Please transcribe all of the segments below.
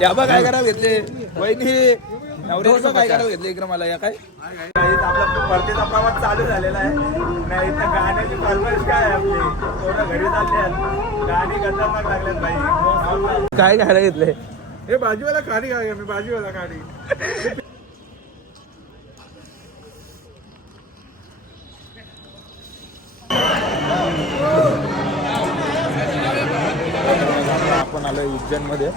या बा काय करावं घेतले? वहिनी नवऱ्याने बा काय करावं घेतले इकडे मला या काय? आपला परतीचा प्रवास चालू झालेला आहे. नाही तर गाण्याची फरमाईश काय आपली? पोरं घरी चालले गाणी खतरनाक लागल्यात भाई काय खायला घेतले हे भाजीवाला खाडी काय मी भाजीवाला खाडी आलो आहे उज्जैनमध्ये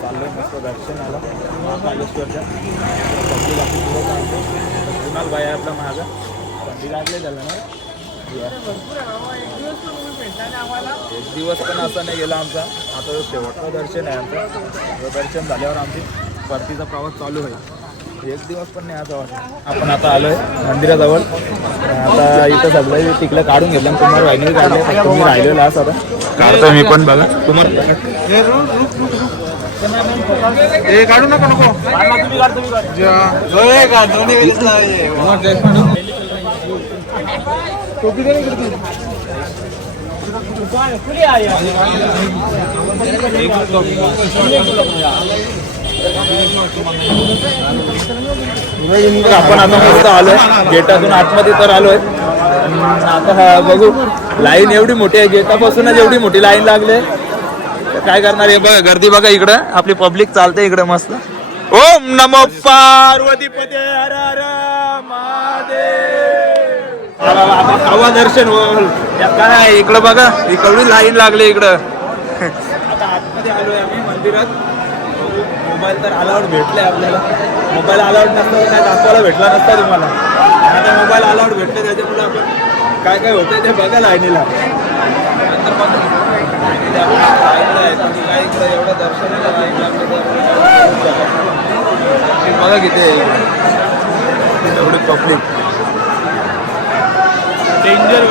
चाललो मस्त दर्शन आलं महाकालेश्वरच्या. पब्लिक आपली पुढे चालतो. कुणाल भाई आहे आपला माझा थंडी लागले त्याला ना एक दिवस पण असा नाही गेला आमचा. आता शेवटचं दर्शन आहे आमचं. दर्शन झाल्यावर आमची परतीचा प्रवास चालू होईल. एक दिवस पण नाही आता वाटत आपण आता आलोय मंदिराजवळ. आता इथं सगळं तिकडे काढून घेतलं कुमार वाहिनी काढले. तुम्ही राहिलेलो आहात आता. काढतोय मी पण बघा. कुमार हे काढू नका नको. टोपी. तर आपण आता मस्त आलोय. गेटातून आतमध्ये तर आलोय. आता बघू लाईन एवढी मोठी आहे गेटापासूनच एवढी मोठी लाईन लागले काय करणार आहे बघा गर्दी बघा इकडं. आपली पब्लिक चालते इकडे मस्त. ओम नमो पार्वती पते हर हर महादेव. आता दर्शन होईल? काय इकडं बघा इकडून लाईन लागली इकडं. आता आतमध्ये आलोय आम्ही मंदिरात. मोबाईल तर अलाउड भेटले आपल्याला. मोबाईल अलाउड नसता तर काय दाखवायला भेटला नसता तुम्हाला. आता मोबाईल अलाउड भेटले त्याच्यामुळे आपण काय काय होतं ते बघा लाईनीला. नंतर बघा. लाईनीला तुम्ही एवढं दर्शनाला लाईन बघा किती एवढी पब्लिक डेंजर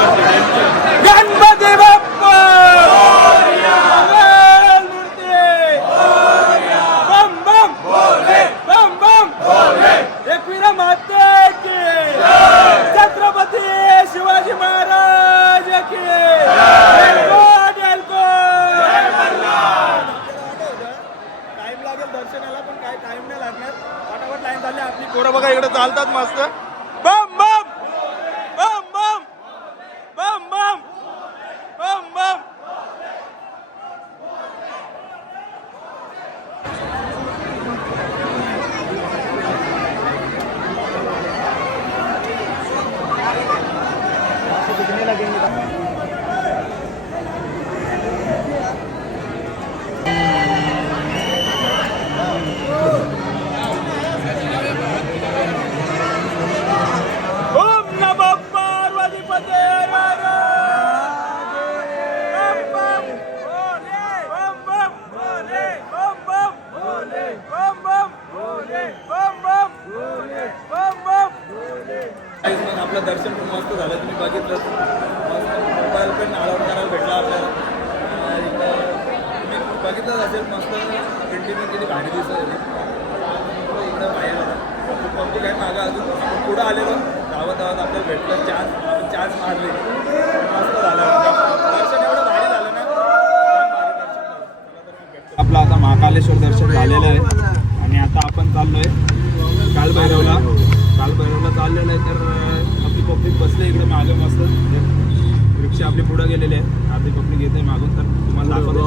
आपलं दर्शन पण मस्त झालं. तुम्ही बघितलं. मस्त मोबाईल पण आळवणारा भेटला आपल्याला. तुम्ही बघितलं असेल मस्त इंटिनी किती भारी दिसत होती. इकडं बाहेर आला पब्लिक आहे मागं अजून पुढं आलेलो. धावत धावत आपल्याला भेटलं. चान्स आपण चान्स मारले. मस्त झालं. दर्शन एवढं भारी झालं ना. आपलं आता महाकालेश्वर दर्शन झालेलं आहे. आणि आता आपण चाललो आहे कालभैरवला. कालभैरवला चाललेलं आहे तर मागे मस्त रिक्षा आपली पुढे गेलेली आहे. आपली पब्लिक येते मागून तर तुम्हाला दाखवतो.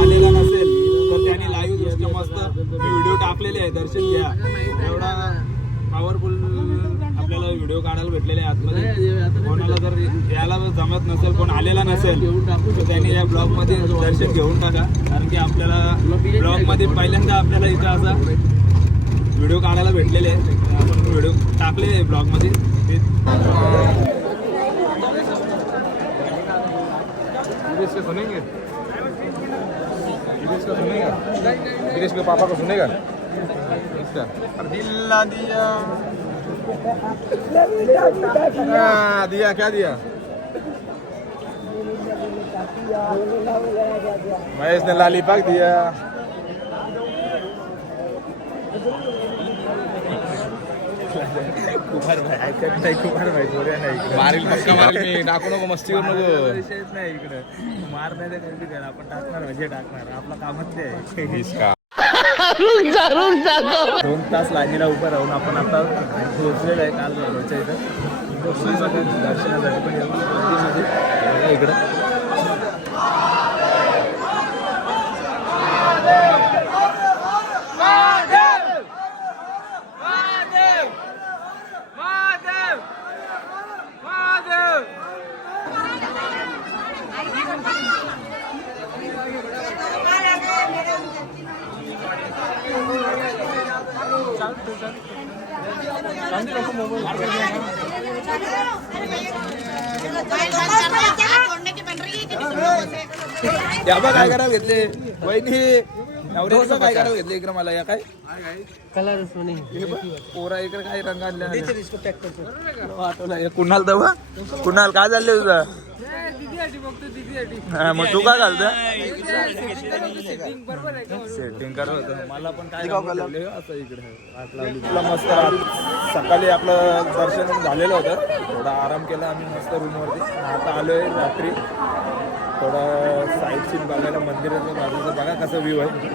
आलेला नसेल तर त्यांनी लाईव्ह दृष्ट्या मस्त मी व्हिडिओ टाकलेले आहे. दर्शन घ्या. एवढा पॉवरफुल आपल्याला व्हिडिओ काढायला भेटलेले आहे आतमध्ये. कोणाला जर यायला जमत नसेल कोण आलेला नसेल तर त्यांनी या ब्लॉगमध्ये दर्शन घेऊन टाका. कारण की आपल्याला ब्लॉगमध्ये पहिल्यांदा आपल्याला इथं असा व्हिडिओ काढायला भेटलेले आहे. आपण व्हिडिओ टाकले आहे ब्लॉगमध्ये ते इसके सुनेंगे गिरीश का सुनेगा गिरीश के पापा को सुनेगा इसका दिल्ला दिया हाँ, दिया क्या दिया महेश ने लालीपाक दिया कुमार भाई ऐकत नाही कुमार भाई बोलूया नाही इकडे. मारील पक्का मारील मी टाकू नको मस्ती करू नको. विषयच नाही इकडे. मार नाही तर कधी कर आपण टाकणार म्हणजे टाकणार. आपला कामच ते आहे इसका. दोन तास लाईनीला उभं राहून आपण आता पोहोचलेलो आहे काल रोडच्या इथं. दर्शनासाठी पण इकडं. या बा काय करावं घेतले? वहिनी नवऱ्याचं काय करावं घेतले इकडे मला या काय? बघ, पोरा इकडे काय रंग आणले आठवलं हे कुणाल दवा कुणाल काय झाले तुझं? हा, मग तू काय घालत? सेटिंग करत होतं. मला पण काय असं इकडे. मस्त सकाळी आपलं दर्शन झालेलं होतं. थोडा आराम केला आम्ही मस्त रूमवरती आता आलोय रात्री. थोडं साईड सीन बघायला मंदिराचं बाजूचं बघा कसं व्ह्यू आहे.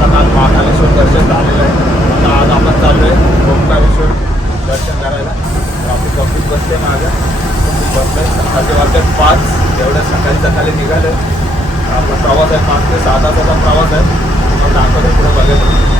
आपला काल महाकालेश्वर दर्शन झालेलं आहे. आता आज आपण चाललो आहे ओंकारेश्वर दर्शन करायला. ट्रॉफिक ऑफिस बसते माझं बसलं सकाळचे वाजतात पाच. एवढ्या सकाळी सकाळी निघालं आपला प्रवास आहे पाच ते सहा तासाचा प्रवास आहे. तुम्हाला दाखवतो पुढे बघायला.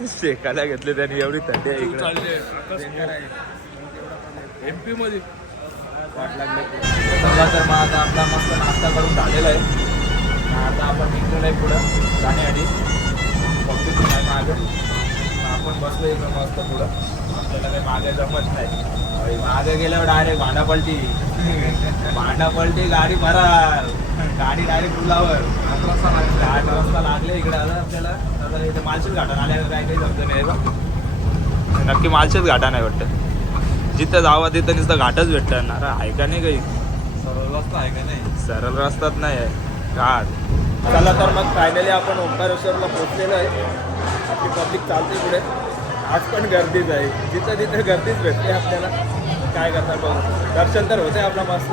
शेकायला घेतले त्याने एवढी थंडी आहे इकडं. एमपी मध्ये. चला तर मग आता आपला मस्त नाश्ता करून झालेला आहे. आता आपण निघलेलो आहे पुढं जाण्याआधी. पब्लिक मागं. आपण बसलो इकडं मस्त पुढं. आपल्याला काही मागे जमत नाही. मागे गेल्यावर डायरेक्ट भांडा पलटी. भांडा पलटी गाडी भराल. गाडी डायरेक्ट पुलावर. आठ वाजता लागले इकडे. आता आपल्याला. आता इथे मालशेज घाटान आल्यावर काय काही समजत नाही बा. नक्की मालशेज घाटा नाही वाटतं. जिथं जावं तिथं नुसतं घाटच भेटतं ना. रे, आहे का नाही काही? सरळ रस्ता आहे का नाही? सरळ रस्ताच नाही आहे. घाट चला तर मग फायनली आपण ओंकारेश्वरला पोहोचलेलो आहे. आपली पब्लिक चालते पुढे आज पण गर्दीच आहे. जिथं तिथं गर्दीच भेटते आपल्याला. काय करणार बघू. दर्शन तर होते आपला मस्त.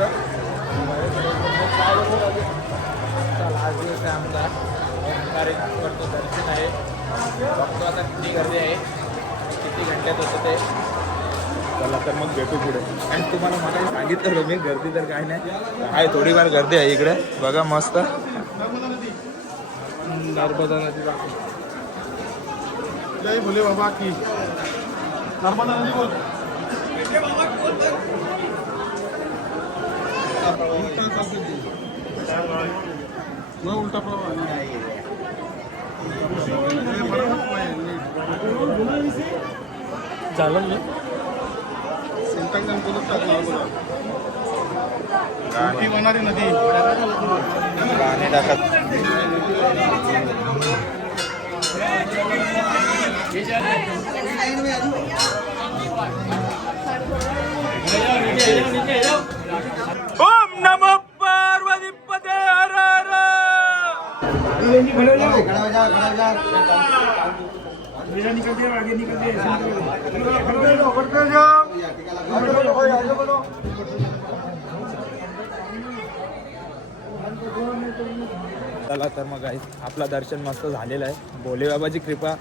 आज दिवस आहे आमचा. ओंकारेश्वरचं दर्शन आहे. बघतो आता किती गर्दी आहे. किती घंट्यात होतं ते. चला तर मग भेटू पुढे. आणि तुम्हाला मला सांगितलं मी गर्दी तर काय नाही. आहे थोडीफार गर्दी आहे इकडे. बघा मस्त. नर्मदा नदी जय भोले बाबा की. नर्मदा नदी बोल. उलटा झालं मी होणारी नदी गाणे टाकत ओम नमो पार्वती पदे हर हर। चला तर मग आहे आपला दर्शन मस्त झालेलं आहे. भोले बाबाची कृपा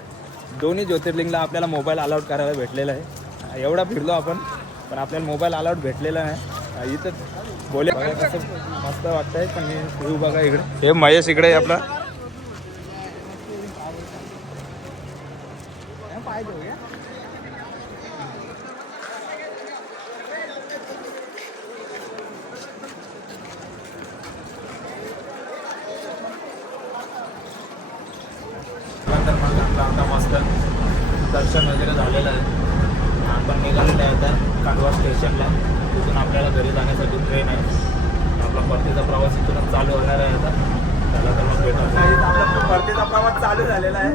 दोन्ही ज्योतिर्लिंगला आपल्याला मोबाईल अलाउड करायला भेटलेला आहे. एवढा फिरलो आपण पण आपल्याला मोबाईल अलाउड भेटलेला नाही. इथं बोले कसं मस्त वाटतंय पण हे व्ह्यू बघा इकडे. हे महेश इकडे आपला तर मग आपलं आता मस्त दर्शन वगैरे झालेलं आहे आपण निघालेलं आहे आता कांडवा स्टेशनला तिथून आपल्याला घरी जाण्यासाठी ट्रेन आहे आपला परतीचा प्रवास इथूनच चालू होणार आहे आता. त्याला तर मग भेटू आपला परतीचा प्रवास चालू झालेला आहे.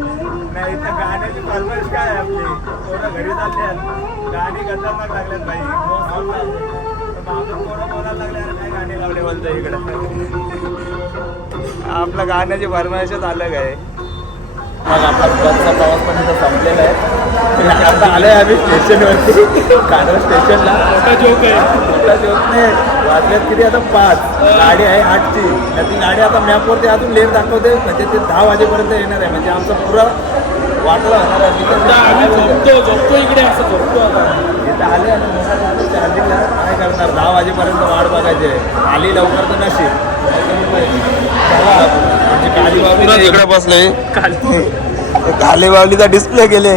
नाही तर गाण्याची फरमाईश काय आहे आपली? पोरं घरी चालले आहेत. गाणी खतरनाक लागल्यात काय गाणी लावले बोलतो इकडे? आपल्या गाण्याची फरमाईशच अलग आहे. मग आपला बसचा प्रवास पण इथं संपलेला आहे. आता आलोय आम्ही स्टेशनवरती कांडवा स्टेशनला मोठा जोक आहे. मोठा दिवस नाही. वाजल्यात किती? आता पाच. गाडी आहे आठची. तर ती गाडी आता मॅपवरती अजून लेट दाखवते. म्हणजे ते दहा वाजेपर्यंत येणार आहे. म्हणजे आमचं पुरा वाटला होणार आहे. झोपतो झोपतो इकडे असं झोपतो आता. इथं आले आणि मोबाईल चार्जिंगला काय करणार? दहा वाजेपर्यंत वाट बघायची आहे. आली लवकर तर नशीब. आमची काली बाबी इकडे बसले काली. बावलीचा डिस्प्ले गेले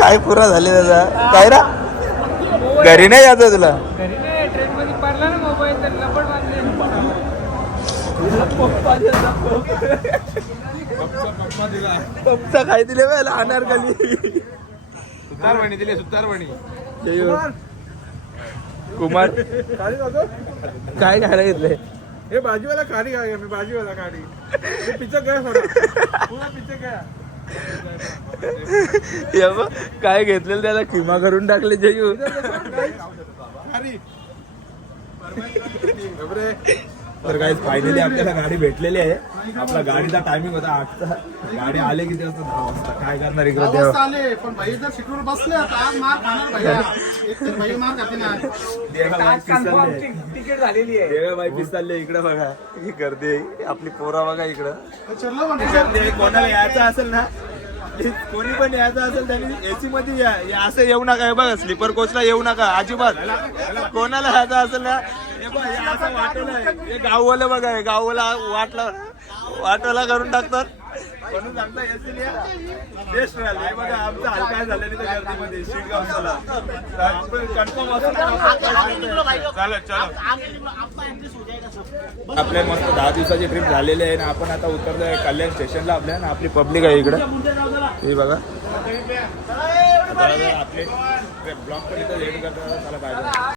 काय पुरा झाले त्याचा? काय रा? घरी नाही यायचं तुला घरी नाही ट्रेन मध्ये पडला ना मोबाईल तर लपड पप्पा काय दिले बाय लहानार खाली. सुतारवणी दिली सुतारवणी. कुमार. काय खायला घेतलंय? हे बाजूवाला खाडी काय मी बाजूवाला खाडी हे पिचक गया थोडा पुरा पिचक गया हे बघ, काय घेतलेलं त्याला? किमा करून टाकले जयू तर काही फायनली आपल्याला गाडी भेटलेली आहे. आपला गाडीचा टायमिंग होता आठचा गाडी आले किती वाजता? दहा वाजता. काय करणार इकडे देव? पण भाई जर सीटवर बसले तर आज मार खाणार भाई मार. तिकीट झालेली आहे. देवाबाई पिसालले इकडे बघा. ही गर्दी आहे. आपली पोरा बघा इकडं. गर्दी. कोणाला यायचं असेल ना? कोणी पण यायचं असेल त्यांनी एसी मध्ये या असं येऊ नका. बघा स्लीपर कोचला येऊ नका. अजिबात. कोणाला यायचं असेल ना? असं वाटलं आहे. हे गाववाले बघा हे गाववाला वाटलं वाटवला करून टाकतात. म्हणून सांगता एसी बेस्ट राहिलं. हे बघा आमचं हाल काय झालं नाही त्या गर्दीमध्ये शिटगावला कन्फर्म असं चालेल चलो. आपल्या मस्त दहा दिवसाची ट्रिप झालेली आहे ना आपण आता उतरलोय कल्याण स्टेशनला आपल्या ना आपली पब्लिक आहे इकडे. हे बघा. आपले ब्लॉग पण इथं एड करता त्याला पाहिजे